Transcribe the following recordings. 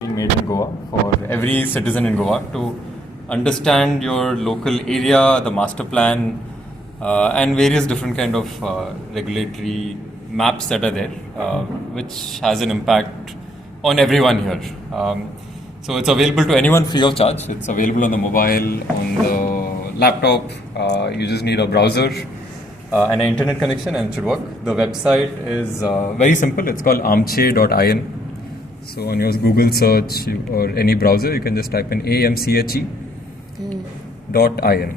being made in Goa for every citizen in Goa to understand your local area, the master plan, and various different kind of regulatory maps that are there, which has an impact on everyone here. So it's available to anyone free of charge. It's available on the mobile, on the laptop. You just need a browser and an internet connection, and it should work. The website is very simple. It's called amche.in. So on your Google search or any browser, you can just type in AMCHE.in.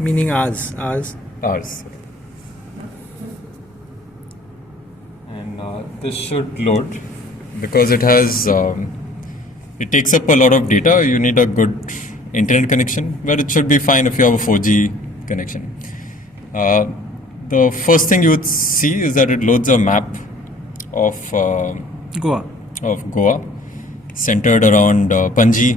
Meaning ours. Ours. And this should load because it has. It takes up a lot of data. You need a good internet connection, but it should be fine if you have a 4G connection. The first thing you would see is that it loads a map of Goa. Centered around Panji,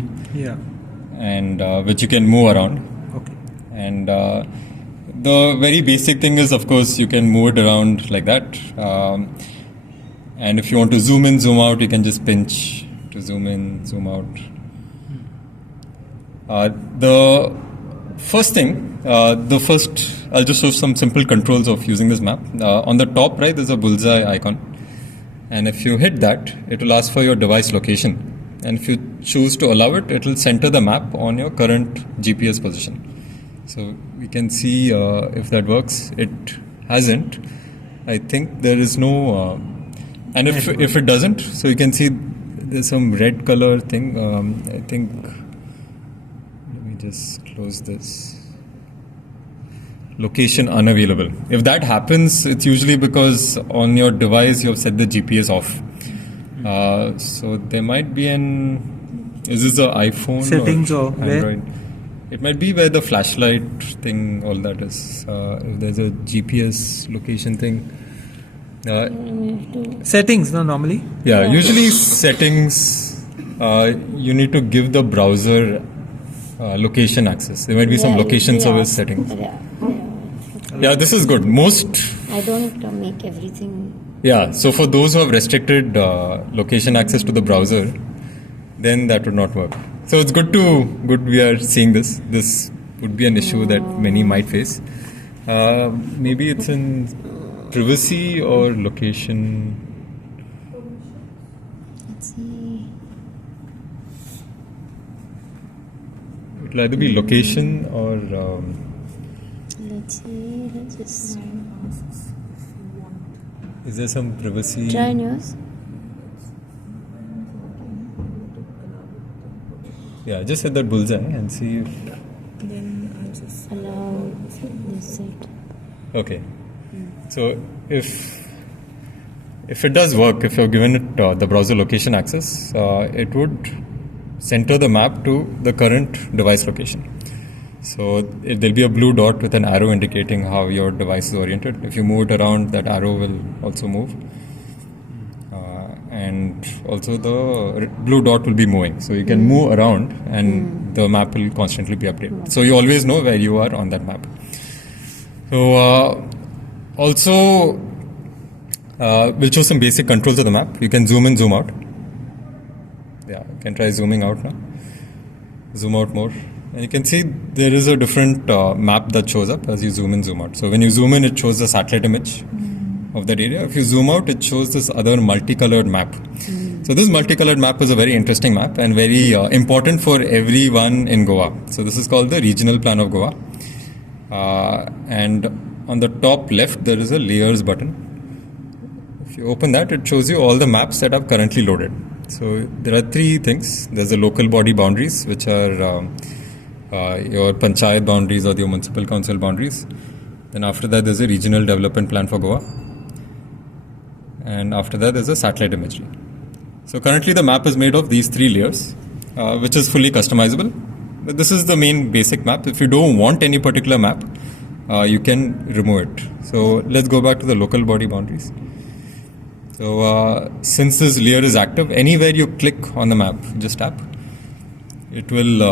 and which you can move around. Okay. And the very basic thing is, of course, you can move it around like that. And if you want to zoom in, zoom out, you can just pinch to zoom in, zoom out. The first thing, I'll just show some simple controls of using this map. On the top right, there's a bullseye icon. And if you hit that, it will ask for your device location. And if you choose to allow it, it will center the map on your current GPS position. So we can see if that works. It hasn't. I think there is no... and if it doesn't, so you can see there's some red color thing. I think... Let me just close this. Location unavailable. If that happens, it's usually because on your device you have set the GPS off. So there might be is this the iPhone settings or Android? Where? It might be where the flashlight thing, all that is. If there's a GPS location thing. Settings, no, normally? Yeah, usually settings, you need to give the browser location access. There might be some location service settings. Yeah, this is good. I don't make everything. Yeah, so for those who have restricted location access to the browser, then that would not work. So it's good we are seeing this. This would be an issue that many might face. Maybe it's in privacy or location. Let's see. It will either be location or... Let's see. Let's just... Is there some privacy? Try news. Yeah, just hit that bullseye and see if... Then I'll just allow this set. Okay. So if it does work, if you're given it the browser location access, it would center the map to the current device location. So there'll be a blue dot with an arrow indicating how your device is oriented. If you move it around, that arrow will also move. And also the blue dot will be moving. So you can move around and the map will constantly be updated. So you always know where you are on that map. So also, we'll show some basic controls of the map. You can zoom in, zoom out. Yeah, you can try zooming out now. Zoom out more. And you can see there is a different map that shows up as you zoom in, zoom out. So when you zoom in, it shows the satellite image of that area. If you zoom out, it shows this other multicolored map. So this multicolored map is a very interesting map and very important for everyone in Goa. So this is called the Regional Plan of Goa. And on the top left, there is a layers button. If you open that, it shows you all the maps that are currently loaded. So there are three things. There's the local body boundaries, which are your panchayat boundaries or your municipal council boundaries. Then after that, there's a regional development plan for Goa. And after that, there's a satellite imagery. So currently, the map is made of these three layers, which is fully customizable. But this is the main basic map. If you don't want any particular map, you can remove it. So let's go back to the local body boundaries. So since this layer is active, anywhere you click on the map, just tap, it will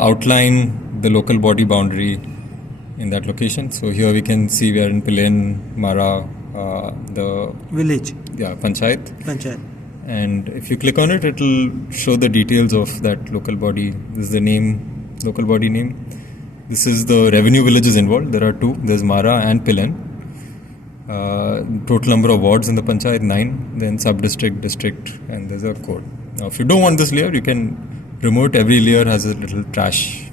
outline the local body boundary in that location. So here we can see we are in Pilen, Mara, the village. Yeah, Panchayat. and if you click on it, it will show the details of that local body. This is the name, local body name. This is the revenue villages involved. There are 2. There's Mara and Pilan. Total number of wards in the panchayat 9. Then sub-district, district, and there's a code. Now, if you don't want this layer, you can remove it. Every layer has a little trash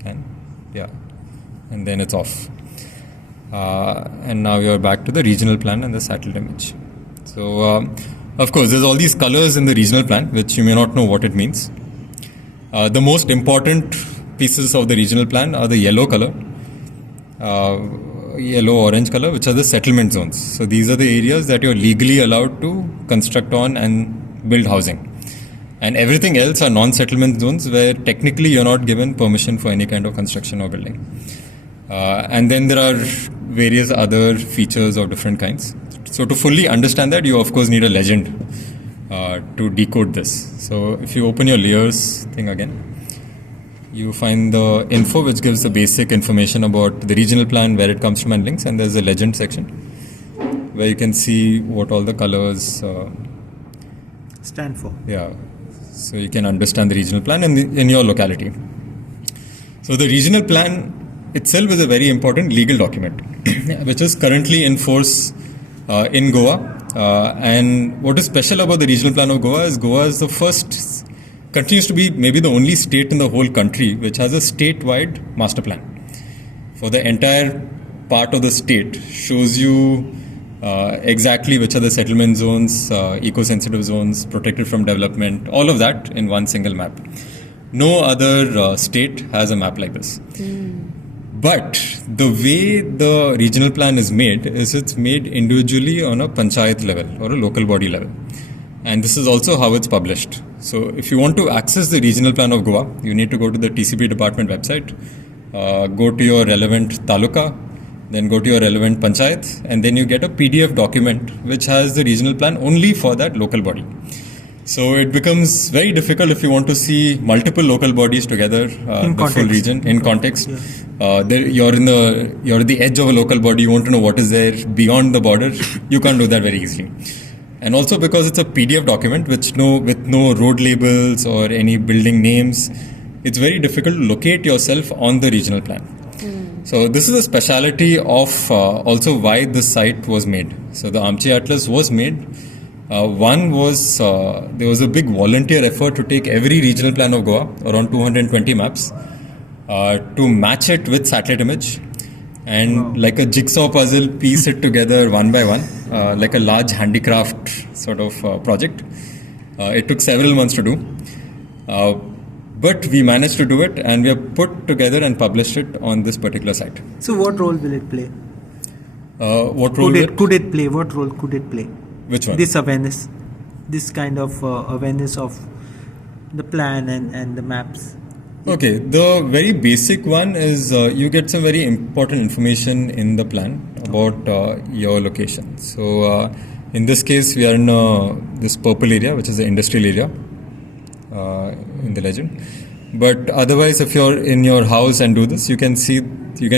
can. Yeah, and then it's off. And now you're back to the regional plan and the satellite image. So, of course, there's all these colors in the regional plan, which you may not know what it means. The most important pieces of the regional plan are the yellow color, yellow-orange color, which are the settlement zones. So these are the areas that you're legally allowed to construct on and build housing. And everything else are non-settlement zones where technically you're not given permission for any kind of construction or building. And then there are various other features of different kinds. So to fully understand that, you of course need a legend to decode this. So if you open your layers thing again, you find the info which gives the basic information about the regional plan, where it comes from and links, and there's a legend section where you can see what all the colors stand for. Yeah, so you can understand the regional plan in your locality. So the regional plan itself is a very important legal document which is currently in force in Goa. And what is special about the regional plan of Goa is the first, continues to be maybe the only state in the whole country which has a statewide master plan. For the entire part of the state, shows you exactly which are the settlement zones, eco-sensitive zones, protected from development, all of that in one single map. No other state has a map like this. But the way the regional plan is made is it's made individually on a panchayat level or a local body level. And this is also how it's published. So if you want to access the regional plan of Goa, you need to go to the TCP department website, go to your relevant taluka, then go to your relevant panchayat, and then you get a PDF document which has the regional plan only for that local body. So it becomes very difficult if you want to see multiple local bodies together, the full region in context. Yeah. You're at the edge of a local body. You want to know what is there beyond the border. You can't do that very easily. And also because it's a PDF document with no road labels or any building names, it's very difficult to locate yourself on the regional plan. So this is a speciality of also why this site was made. So the Amche Atlas was made. One was, there was a big volunteer effort to take every regional plan of Goa, around 220 maps, to match it with satellite image and like a jigsaw puzzle, piece it together one by one, like a large handicraft sort of project. It took several months to do. But we managed to do it, and we have put together and published it on this particular site. So what role will it play? What role could it play? What role could it play? Which one? This awareness, this kind of awareness of the plan and the maps. Okay, the very basic one is you get some very important information in the plan about your location. So in this case, we are in this purple area, which is the industrial area in the legend. But otherwise, if you're in your house and do this, you can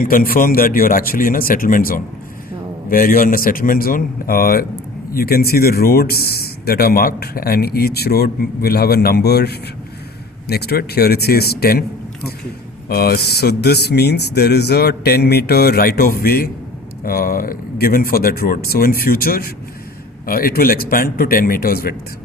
confirm that you're actually in a settlement zone. Where you're in a settlement zone, you can see the roads that are marked, and each road will have a number next to it. Here it says 10. Okay. So this means there is a 10-meter right-of-way given for that road. So in future, it will expand to 10 meters width.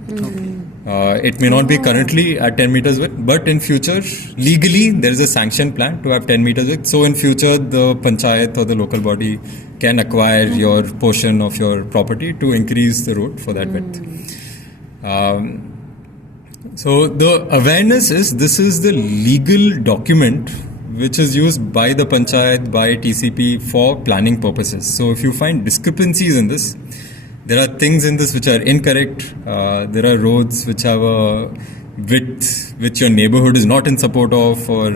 It may not be currently at 10 meters width, but in future, legally, there is a sanctioned plan to have 10 meters width. So in future, the panchayat or the local body can acquire your portion of your property to increase the road for that width. So the awareness is, this is the legal document which is used by the panchayat, by TCP for planning purposes. So if you find discrepancies in this, there are things in this which are incorrect. There are roads which have a width which your neighborhood is not in support of, or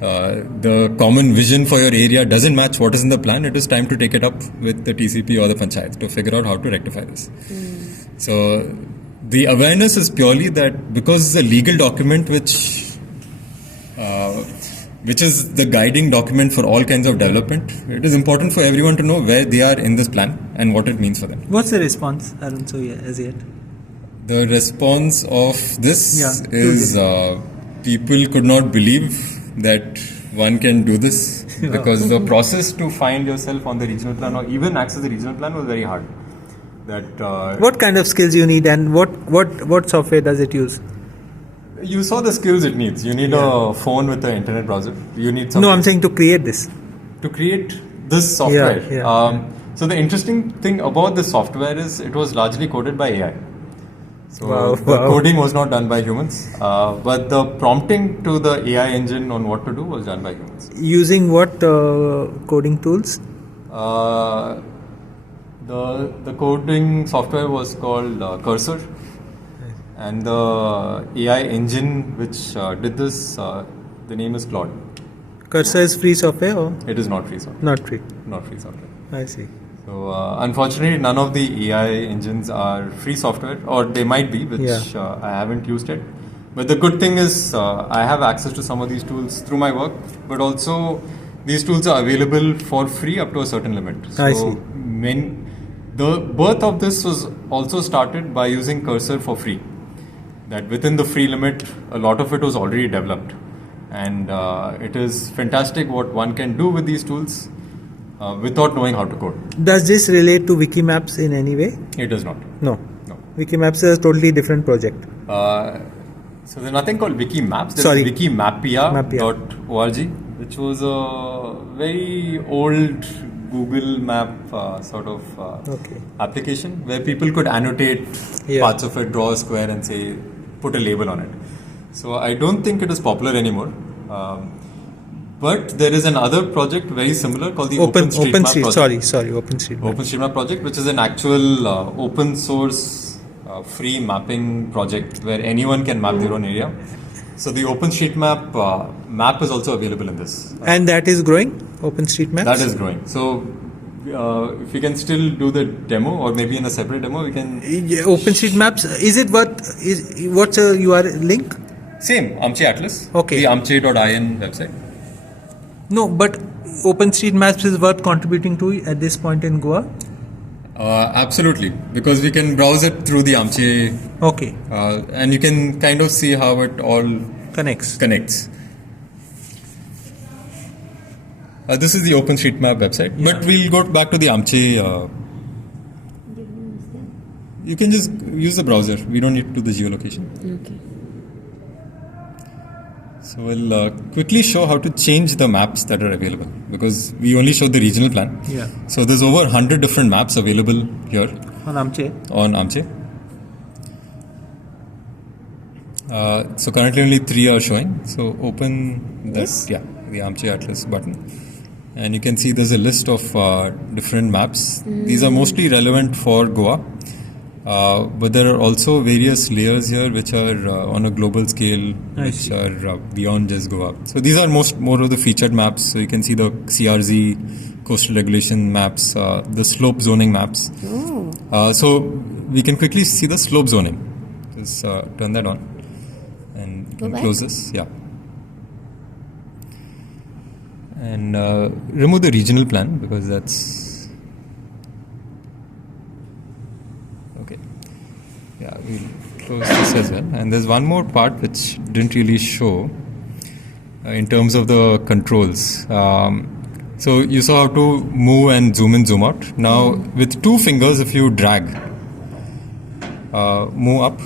the common vision for your area doesn't match what is in the plan. It is time to take it up with the TCP or the panchayat to figure out how to rectify this. So the awareness is purely that because it's a legal document which is the guiding document for all kinds of development, it is important for everyone to know where they are in this plan and what it means for them. What's the response, Arun, as yet? The response of this Yeah, is people could not believe that one can do this because the process to find yourself on the regional plan or even access the regional plan was very hard. That What kind of skills you need, and what software does it use? you saw the skills it needs. You need a phone with an internet browser. You need something No, I'm saying to create this. to create this software. Yeah. So the interesting thing about this software is it was largely coded by AI. So the coding was not done by humans, but the prompting to the AI engine on what to do was done by humans. Using what coding tools? The coding software was called Cursor, and the AI engine which did this, the name is Claude. Cursor is free software or It is not free software. not free? Not free software. I see. So unfortunately, none of the AI engines are free software, or they might be, which I haven't used it. But the good thing is I have access to some of these tools through my work, but also these tools are available for free up to a certain limit. So I see. The birth of this was also started by using Cursor for free. That within the free limit, a lot of it was already developed. And it is fantastic what one can do with these tools without knowing how to code. Does this relate to Wikimaps in any way? It does not. No. No. Wikimaps is a totally different project. So there's nothing called Wikimaps. There's Sorry. wikimapia.org, which was a very old Google Map sort of application where people could annotate parts of it, draw a square and say, put a label on it. So I don't think it is popular anymore. But there is another project very similar called the OpenStreetMap project. OpenStreetMap. OpenStreetMap project, which is an actual open source free mapping project where anyone can map their own area. So the OpenStreetMap map is also available in this. And that is growing, OpenStreetMap? That is growing. So if we can still do the demo, or maybe in a separate demo, we can. OpenStreetMaps, what's a URL link? Same, Amche Atlas. Okay. The amche.in website. No, but OpenStreetMaps is worth contributing to at this point in Goa? Absolutely, because we can browse it through the Amche. Okay. And you can kind of see how it all Connects. This is the OpenStreetMap website, but we'll go back to the Amche. You can just use the browser. We don't need to do the geolocation. Okay. So we'll quickly show how to change the maps that are available, because we only showed the regional plan. Yeah. So there's over 100 different maps available here On Amche. on Amche. So currently only 3 are showing. So open this, the Amche Atlas button. And you can see there's a list of different maps. These are mostly relevant for Goa. But there are also various layers here which are on a global scale, which are beyond just Goa. So these are more of the featured maps. So you can see the CRZ, coastal regulation maps, the slope zoning maps. So we can quickly see the slope zoning. Just turn that on and you can close this. Yeah. And remove the regional plan, because that's okay. Yeah, we'll close this as well. And there's one more part which didn't really show in terms of the controls. So you saw how to move and zoom in, zoom out. Now with 2 fingers, if you drag, move up.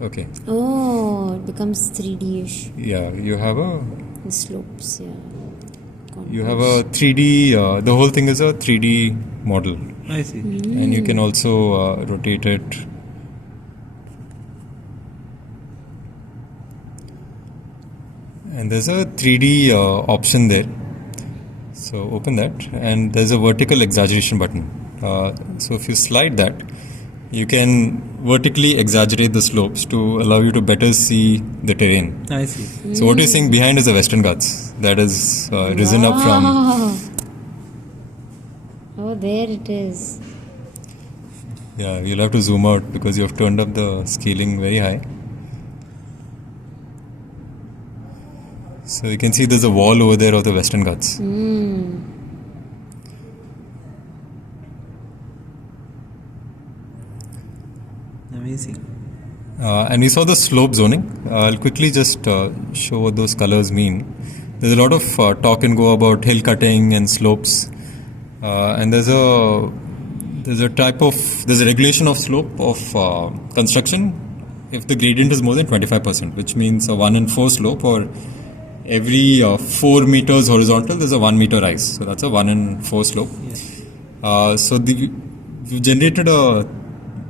Okay. Oh, it becomes 3D-ish. Yeah, you have a. The slopes, yeah. You have a 3D. The whole thing is a 3D model. I see. And you can also rotate it. And there's a 3D option there. So open that, and there's a vertical exaggeration button. So if you slide that, you can vertically exaggerate the slopes to allow you to better see the terrain. I see. So what you're seeing behind is the Western Ghats that is risen up from. Oh, there it is. Yeah, you'll have to zoom out because you have turned up the scaling very high. So you can see there's a wall over there of the Western Ghats. Amazing. And we saw the slope zoning. I'll quickly just show what those colors mean. There's a lot of talk and go about hill cutting and slopes, and there's a regulation of slope of construction if the gradient is more than 25%, which means a 1 in 4 slope, or every 4 meters horizontal there's a 1 meter rise. So that's a 1 in 4 slope. So we've generated a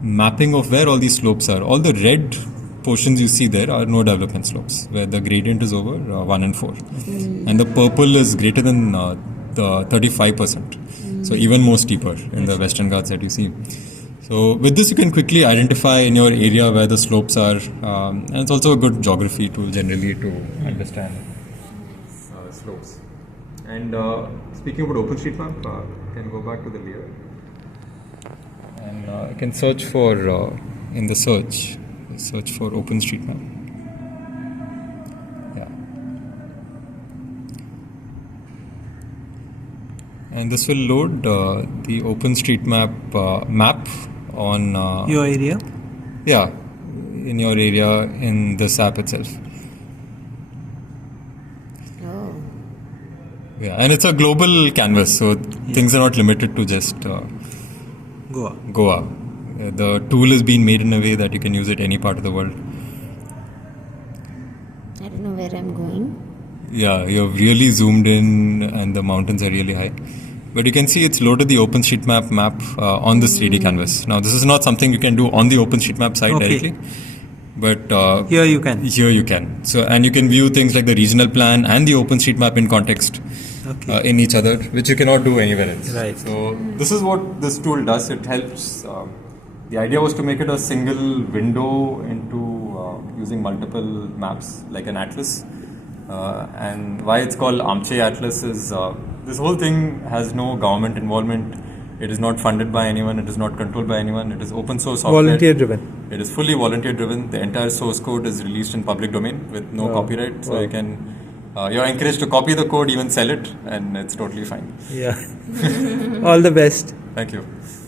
mapping of where all these slopes are. All the red portions you see there are no development slopes, where the gradient is over 1 in 4. And the purple is greater than the 35%. So even more steeper in the Western Ghats that you see. So with this you can quickly identify in your area where the slopes are, and it's also a good geography tool generally to understand slopes. And speaking about OpenStreetMap, you can go back to the layer. And you can search for, in the search for OpenStreetMap. Yeah. And this will load the OpenStreetMap map on... Your area? Yeah, in your area in this app itself. Oh. Yeah, and it's a global canvas, so things are not limited to just... Goa. The tool is being made in a way that you can use it any part of the world. I don't know where I'm going. Yeah, you've really zoomed in and the mountains are really high. But you can see it's loaded the OpenStreetMap map on this 3D canvas. Now, this is not something you can do on the OpenStreetMap site directly. But here you can. Here you can. So, and you can view things like the regional plan and the OpenStreetMap in context. In each other, which you cannot do anywhere else. Right. So this is what this tool does. It helps. The idea was to make it a single window into using multiple maps, like an atlas. And why it's called Amche Atlas is this whole thing has no government involvement. It is not funded by anyone. It is not controlled by anyone. It is open source software. Volunteer driven. It is fully volunteer driven. The entire source code is released in public domain with no copyright. So you can. You're encouraged to copy the code, even sell it, and it's totally fine. Yeah. All the best. Thank you.